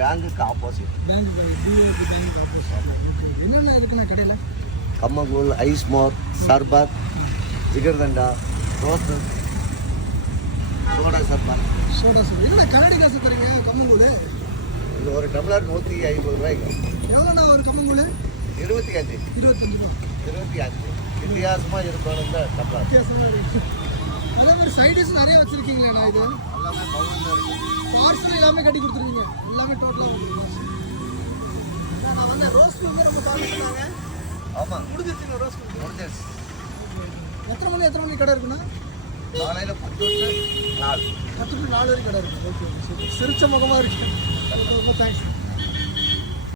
பேங்குக்கு opposite. Bank POP bank opposite. என்னென்ன இருக்குண்ணா கடையில்? கம்மங்கூழ், ஐஸ் மோர், சர்பத், ஜிகர்தண்டா, ரோஸ்ட், சோடா சர்பத். சோடா சோடா என்னண்ணா கரடி காசு தரீங்க கம்மங்கூழ்? இது ஒரு டம்ளர் 150 ரூபாய்க்கு. எவ்வளோண்ணா ஒரு கம்மங்கூழ்? 25. 25 ரூபா. 25. வித்தியாசமாக இருக்கணும் இந்த டம்ளர். வித்தியாசமாக இருக்கு. அதே மாதிரி சைடிஷ் நிறைய வச்சுருக்கீங்களேண்ணா. இது எல்லாமே பவுலில் இருக்கும். பார்சல் எல்லாமே கட்டி கொடுத்துருவீங்க? எல்லாமே டோட்டலாக கொடுத்துருங்க. நான் வந்து ரோஸ் வந்து நம்ம பார்க்க சொன்னாங்க. ஆமாம், முடிஞ்சிருச்சுங்க ரோஸ் முடிஞ்சிருச்சு. எத்தனை மணி கடை இருக்குண்ணா? காலையில் 10 to 4. 10 to 4 வரைக்கும் கடை இருக்குது. ஓகே ஓகே, சரி. சிரிச்ச முகமாக இருக்குது. ரொம்ப தேங்க்ஸ்.